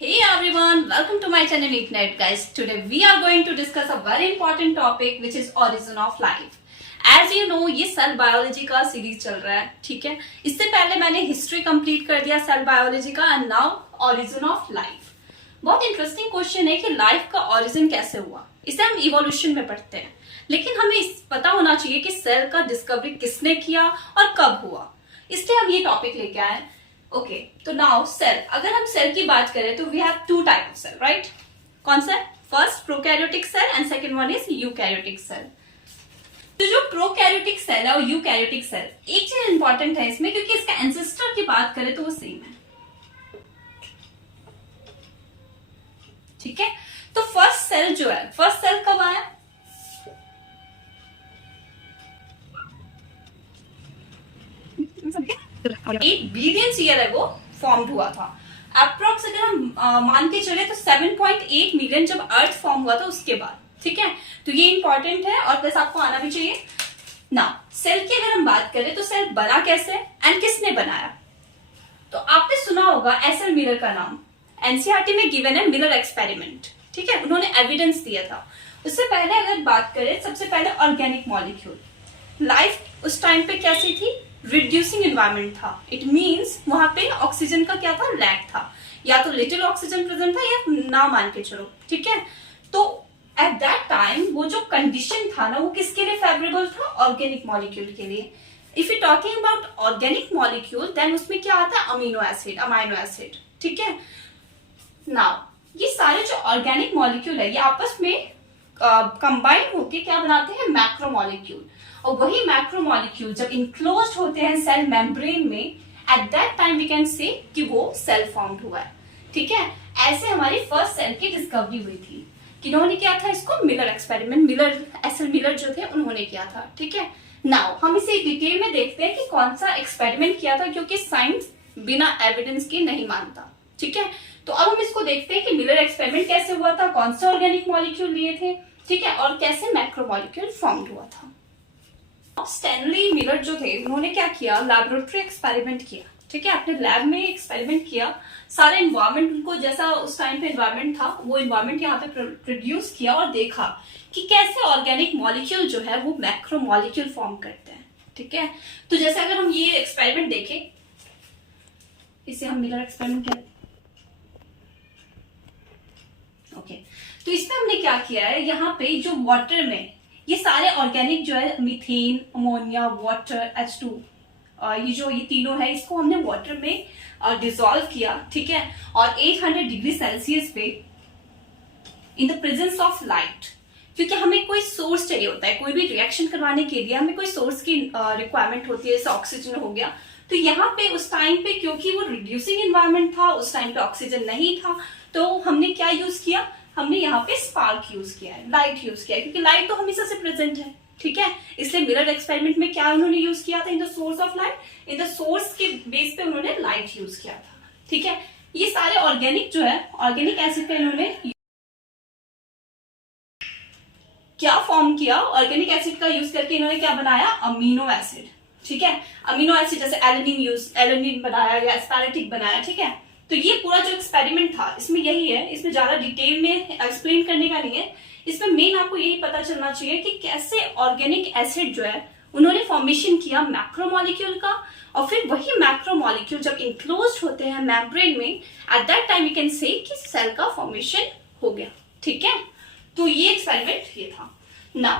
Hey everyone, welcome to my channel Ignite guys. Today we are going to discuss a very important topic which is origin of life. As you know, ये cell biology का series चल रहा है, ठीक है। इससे पहले मैंने हिस्ट्री कंप्लीट कर दिया सेल बायोलॉजी का and now origin of life. बहुत इंटरेस्टिंग क्वेश्चन है कि लाइफ का ओरिजिन कैसे हुआ। इसे हम इवोल्यूशन में पढ़ते हैं, लेकिन हमें पता होना चाहिए कि सेल का डिस्कवरी किसने किया और कब हुआ। इसलिए हम ये टॉपिक लेके आए। ओके, तो नाउ सेल, अगर हम सेल की बात करें तो we have two type of cell, right. कौन सा? First prokaryotic cell and second one is eukaryotic cell. तो जो प्रोकैरियोटिक सेल है और यूकैरियोटिक सेल, एक चीज इंपॉर्टेंट है इसमें, क्योंकि इसका एंसेस्टर की बात करें तो वो सेम है, ठीक है। तो फर्स्ट सेल जो है, फर्स्ट सेल कब आया? $8 बिलियन अगो फॉर्म हुआ था। अप्रोक्स अगर हम मान के चले तो 7.8 मिलियन जब अर्थ फॉर्म हुआ था उसके बाद, ठीक है। तो ये इंपॉर्टेंट है और प्लस आपको आना भी चाहिए ना। सेल की अगर हम बात करें तो सेल बना कैसे एंड किसने बनाया? तो आपने सुना होगा एस एल मिलर का नाम, एनसीईआरटी में गिवन है, मिलर एक्सपेरिमेंट, ठीक है। उन्होंने एविडेंस दिया था। उससे पहले अगर बात करें, सबसे पहले ऑर्गेनिक मॉलिक्यूल, लाइफ उस टाइम पे कैसी थी? रिड्यूसिंग एनवायरमेंट था। इट मींस वहां पे ऑक्सीजन का क्या था? लैक था, या तो लिटिल ऑक्सीजन प्रेजेंट था या ना मान के चलो, ठीक है। तो एट दैट टाइम वो जो कंडीशन था ना, वो किसके लिए फेवरेबल था? ऑर्गेनिक मॉलिक्यूल के लिए। If you talking about organic molecule then उसमें क्या आता है? अमीनो एसिड, ठीक है। नाउ ये सारे जो ऑर्गेनिक मॉलिक्यूल है ये आपस में कंबाइन होके क्या बनाते हैं? Macro molecule. और वही मैक्रो मॉलिक्यूल जब इनक्लोज्ड होते हैं सेल मेम्ब्रेन में, at that time we can say कि वो सेल फॉर्म्ड हुआ है, ठीक है। ऐसे हमारी फर्स्ट सेल की डिस्कवरी हुई थी। किन्होंने किया था इसको? Miller experiment, S L Miller जो थे उन्होंने किया था, ठीक है। नाउ हम इसे डिटेल में देखते हैं कि कौन सा एक्सपेरिमेंट किया था, क्योंकि साइंस बिना एविडेंस के नहीं मानता, ठीक है। तो अब हम इसको देखते हैं कि मिलर एक्सपेरिमेंट कैसे हुआ था, कौन से ऑर्गेनिक मॉलिक्यूल लिए थे, ठीक है, और कैसे मैक्रो मॉलिक्यूल फॉर्म्ड हुआ था। स्टैनली मिलर जो थे उन्होंने क्या किया? लैबोरेटरी एक्सपेरिमेंट किया, ठीक है। अपने लैब में एक्सपेरिमेंट किया, सारे एनवायरमेंट उनको जैसा उस टाइम पे एनवायरमेंट था वो एनवायरमेंट यहाँ पे प्रोड्यूस किया और देखा कि कैसे ऑर्गेनिक मॉलिक्यूल जो है वो मैक्रो मॉलिक्यूल फॉर्म करते हैं, ठीक है। तो जैसे अगर हम ये एक्सपेरिमेंट देखें, इसे हम मिलर एक्सपेरिमेंट कहते हैं, ओके। तो इसमें हमने क्या किया है, यहाँ पे जो वाटर में ये सारे ऑर्गेनिक जो है, मीथेन, अमोनिया, वाटर, H2, ये तीनों है, इसको हमने वाटर में डिसॉल्व किया, ठीक है। और 800 डिग्री सेल्सियस पे in the presence of light, क्योंकि हमें कोई सोर्स चाहिए होता है, कोई भी रिएक्शन करवाने के लिए हमें कोई सोर्स की रिक्वायरमेंट होती है, जैसे ऑक्सीजन हो गया। तो यहाँ पे उस टाइम पे क्योंकि वो रिड्यूसिंग एनवायरमेंट था, उस टाइम पे ऑक्सीजन नहीं था, तो हमने क्या यूज किया? हमने यहाँ पे स्पार्क यूज किया है, लाइट यूज किया है, क्योंकि लाइट तो हमेशा से प्रेजेंट है, ठीक है। इसलिए मिरर एक्सपेरिमेंट में क्या उन्होंने यूज किया था? In the source of light, in the source के बेस पे उन्होंने लाइट यूज किया था, ठीक है। ये सारे ऑर्गेनिक जो है, ऑर्गेनिक एसिड पे इन्होंने क्या फॉर्म किया? ऑर्गेनिक एसिड का यूज करके इन्होंने क्या बनाया? अमीनो एसिड, ठीक है। अमीनो एसिड जैसे एलेनिन बनाया या एस्पेरेटिक बनाया, ठीक है। तो ये पूरा जो एक्सपेरिमेंट था इसमें यही है, इसमें ज्यादा डिटेल में एक्सप्लेन करने का नहीं है। इसमें मेन आपको यही पता चलना चाहिए कि कैसे ऑर्गेनिक एसिड जो है उन्होंने फॉर्मेशन किया मैक्रो मॉलिक्यूल का, और फिर वही मैक्रो मॉलिक्यूल जब इंक्लोज्ड होते हैं मेम्ब्रेन में, at that time we can say कि सेल का फॉर्मेशन हो गया, ठीक है। तो ये एक्सपेरिमेंट ये था ना।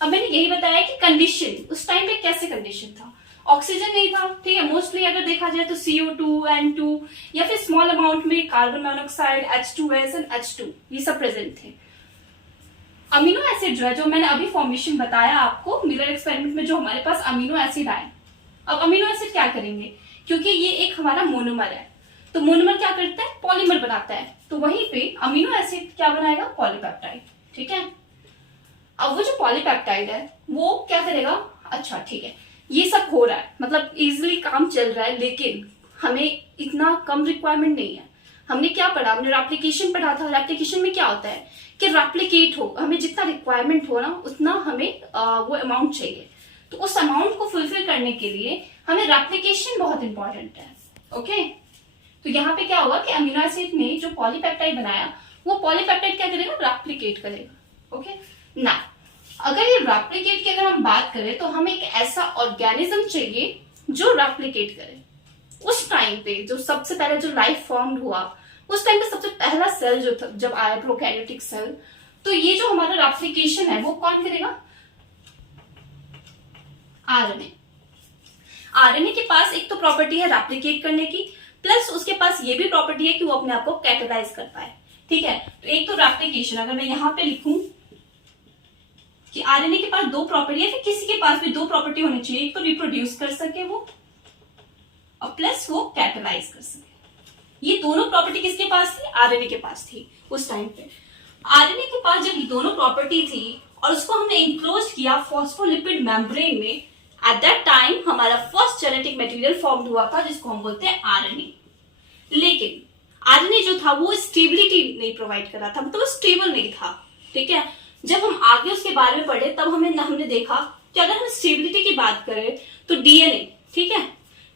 अब मैंने यही बताया कि कंडीशन उस टाइम पे कैसे कंडीशन था, ऑक्सीजन नहीं था, ठीक है। मोस्टली अगर देखा जाए तो CO2, N2 या फिर स्मॉल अमाउंट में carbon monoxide, H2S and H2, ये सब प्रेजेंट थे। अमीनो एसिड जो है, जो मैंने अभी फॉर्मेशन बताया आपको मिलर एक्सपेरिमेंट में, जो हमारे पास अमीनो एसिड आए। अब अमीनो एसिड क्या करेंगे, क्योंकि ये एक हमारा मोनोमर है, तो मोनोमर क्या करता है? पॉलीमर बनाता है। तो वहीं पे अमीनो एसिड क्या बनाएगा? पॉलीपेप्टाइड, ठीक है। अब वो जो पॉलीपेप्टाइड है वो क्या करेगा? अच्छा, ठीक है, ये सब हो रहा है, मतलब इजिली काम चल रहा है, लेकिन हमें इतना कम रिक्वायरमेंट नहीं है। हमने क्या पढ़ा? हमने रेप्लिकेशन पढ़ा था। रेप्लिकेशन में क्या होता है कि रेप्लिकेट हो, हमें जितना रिक्वायरमेंट हो ना उतना हमें वो अमाउंट चाहिए। तो उस अमाउंट को फुलफिल करने के लिए हमें रेप्लिकेशन बहुत इंपॉर्टेंट है, ओके। तो यहाँ पे क्या होगा कि अमीनो एसिड ने जो पॉलीपेप्टाइड बनाया वो पॉलीपेप्टाइड क्या करेगा, रेप्लिकेट करेगा। ओके ना, अगर ये रेप्लिकेट की अगर हम बात करें तो हमें एक ऐसा ऑर्गेनिज्म चाहिए जो रेप्लिकेट करे। उस टाइम पे जो सबसे पहले जो लाइफ फॉर्म हुआ उस टाइम पे सबसे पहला सेल जो था जब आया प्रोकैरियोटिक सेल, तो ये जो हमारा रेप्लिकेशन है वो कौन करेगा, आरएनए। आरएनए के पास एक तो प्रॉपर्टी है रेप्लिकेट करने की, प्लस उसके पास ये भी प्रॉपर्टी है कि वो अपने आप को कैटेलाइज कर पाए। ठीक है, तो एक तो रेप्लिकेशन, अगर मैं यहां पे लिखूं कि आरएनए के पास दो प्रॉपर्टी है, फिर किसी के पास भी दो प्रॉपर्टी होनी चाहिए, एक तो रिप्रोड्यूस कर सके वो और प्लस वो कैटेलाइज कर सके। ये दोनों प्रॉपर्टी किसके पास थी, आरएनए के पास थी उस टाइम पे। आरएनए के पास जब ये दोनों प्रॉपर्टी थी और उसको हमने इंक्लोज किया फॉस्फोलिपिड मेम्ब्रेन में, एट दैट टाइम हमारा फर्स्ट जेनेटिक मटेरियल फॉर्म हुआ था जिसको हम बोलते हैं आरएनए। लेकिन आरएनए जो था वो स्टेबिलिटी नहीं प्रोवाइड कर रहा था, मतलब स्टेबल नहीं था। ठीक है, जब हम आगे उसके बारे में पढ़े तब हमने देखा कि अगर हम स्टेबिलिटी की बात करें तो डीएनए, ठीक है,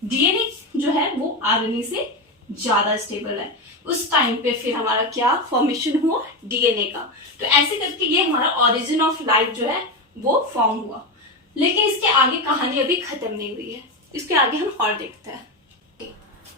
डीएनए जो है वो आरएनए से ज्यादा स्टेबल है। उस टाइम पे फिर हमारा क्या फॉर्मेशन हुआ, डीएनए का। तो ऐसे करके ये हमारा ओरिजिन ऑफ लाइफ जो है वो फॉर्म हुआ। लेकिन इसके आगे कहानी अभी खत्म नहीं हुई है, इसके आगे हम और देखते हैं।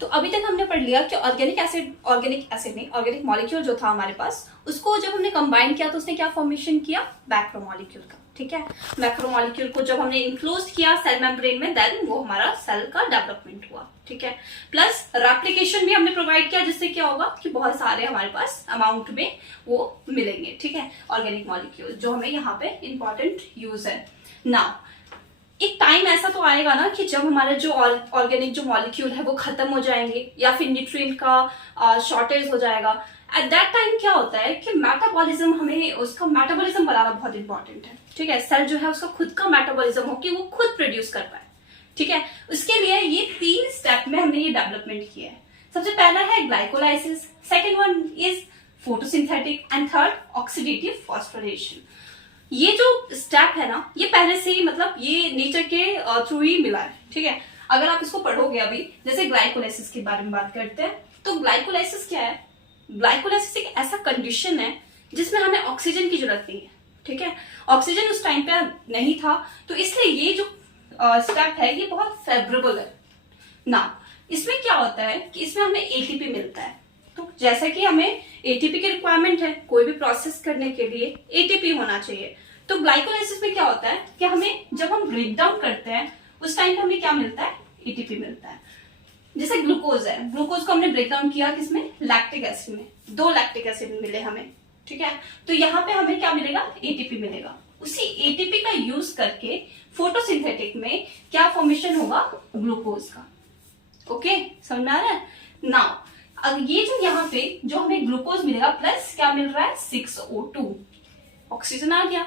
तो अभी तक हमने पढ़ लिया कि ऑर्गेनिक ऑर्गेनिक मॉलिक्यूल जो था हमारे पास, उसको जब हमने कंबाइन किया तो उसने क्या फॉर्मेशन किया, मैक्रोमॉलिक्यूल का। ठीक है, मैक्रोमॉलिक्यूल को जब हमने इंक्लोज किया सेल मेम्ब्रेन में, देन वो हमारा सेल का डेवलपमेंट हुआ। ठीक है, प्लस रेप्लिकेशन भी हमने प्रोवाइड किया, जिससे क्या होगा कि बहुत सारे हमारे पास अमाउंट में वो मिलेंगे। ठीक है, ऑर्गेनिक मॉलिक्यूल जो हमें यहाँ पे इंपॉर्टेंट यूज है। नाउ एक टाइम ऐसा तो आएगा ना कि जब हमारे जो ऑर्गेनिक जो मॉलिक्यूल है वो खत्म हो जाएंगे या फिर न्यूट्रिएंट का शॉर्टेज हो जाएगा। एट दैट टाइम क्या होता है कि मेटाबॉलिज्म, हमें उसका मेटाबॉलिज्म बनाना बहुत इंपॉर्टेंट है। ठीक है, सेल जो है उसका खुद का मेटाबॉलिज्म हो कि वो खुद प्रोड्यूस कर पाए। ठीक है, उसके लिए ये 3 स्टेप में हमने ये डेवलपमेंट किया है। सबसे पहला है glycolysis, second one is photosynthetic and third oxidative phosphorylation. ये जो स्टेप है ना, ये पहले से ही मतलब ये नेचर के थ्रू ही मिला है। ठीक है, अगर आप इसको पढ़ोगे अभी, जैसे ग्लाइकोलाइसिस के बारे में बात करते हैं, तो ग्लाइकोलाइसिस क्या है, ग्लाइकोलाइसिस एक ऐसा कंडीशन है जिसमें हमें ऑक्सीजन की जरूरत नहीं है। ठीक है, ऑक्सीजन उस टाइम पे नहीं था, तो इसलिए ये जो स्टेप है ये बहुत फेवरेबल है ना। इसमें क्या होता है कि इसमें हमें एटीपी मिलता है। तो जैसा कि हमें एटीपी की रिक्वायरमेंट है, कोई भी प्रोसेस करने के लिए एटीपी होना चाहिए। तो ग्लाइकोलाइसिस में क्या होता है कि हमें जब हम ब्रेक डाउन करते हैं उस टाइम पे हमें क्या मिलता है, एटीपी मिलता है। जैसे ग्लूकोज है, ग्लूकोज को हमने ब्रेक डाउन किया किसमें, लैक्टिक एसिड में, 2 लैक्टिक एसिड मिले हमें। ठीक है, तो यहाँ पे हमें क्या मिलेगा, एटीपी मिलेगा। उसी एटीपी का यूज करके फोटोसिंथेटिक में क्या फॉर्मेशन होगा, ग्लूकोज का। ओके, समझ आ रहा है। नाउ अब ये जो यहाँ पे जो हमें ग्लूकोज मिलेगा प्लस क्या मिल रहा है, 6O2, ऑक्सीजन आ गया।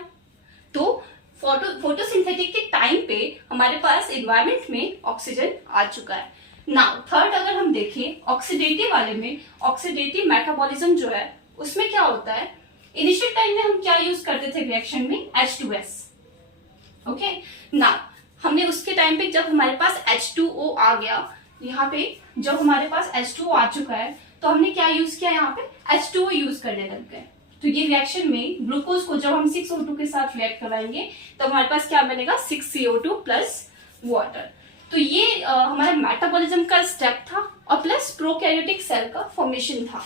तो फोटोसिंथेटिक के टाइम पे हमारे पास एनवायरमेंट में ऑक्सीजन आ चुका है। नाउ थर्ड अगर हम देखें ऑक्सीडेटिव वाले में, ऑक्सीडेटिव मेटाबॉलिज्म जो है उसमें क्या होता है, इनिशियल टाइम में हम क्या यूज करते थे रिएक्शन में, H2S। ओके, नाउ हमने उसके टाइम पे जब हमारे पास H2O आ गया, यहाँ पे जब हमारे पास H2O आ चुका है तो हमने क्या यूज किया, यहाँ पे H2O यूज करने लग गए। तो ये रिएक्शन में ग्लूकोज को जब हम 6O2 के साथ रिएक्ट कराएंगे तो हमारे पास क्या बनेगा, 6CO2 प्लस वाटर। तो ये हमारा मेटाबॉलिज्म का स्टेप था और प्लस प्रोकैरियोटिक सेल का फॉर्मेशन था।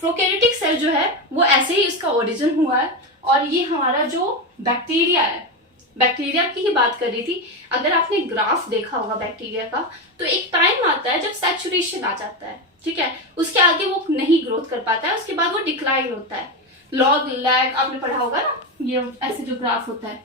प्रोकैरियोटिक सेल जो है वो ऐसे ही उसका ओरिजिन हुआ है। और ये हमारा जो बैक्टीरिया है, बैक्टीरिया की ही बात कर रही थी, अगर आपने ग्राफ देखा होगा बैक्टीरिया का, तो एक टाइम आता है जब सैचुरेशन आ जाता है। ठीक है, उसके आगे वो नहीं ग्रोथ कर पाता है, उसके बाद वो डिक्लाइन होता है। लॉग लैग आपने पढ़ा होगा ना, ये ऐसे जो ग्राफ होता है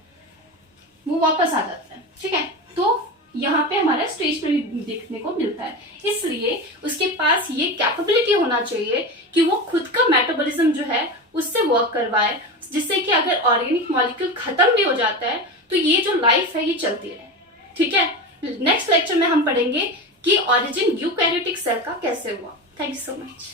वो वापस आ जाता है। ठीक है, तो यहाँ पे हमारा स्टेशनरी देखने को मिलता है। इसलिए उसके पास ये कैपेबिलिटी होना चाहिए कि वो खुद का मेटाबॉलिज्म जो है उससे वर्क करवाए, जिससे कि अगर ऑर्गेनिक मॉलिक्यूल खत्म भी हो जाता है तो ये जो लाइफ है ये चलती रहे। ठीक है, नेक्स्ट लेक्चर में हम पढ़ेंगे कि ऑरिजिन यूकैरियोटिक सेल का कैसे हुआ। Thank you so much.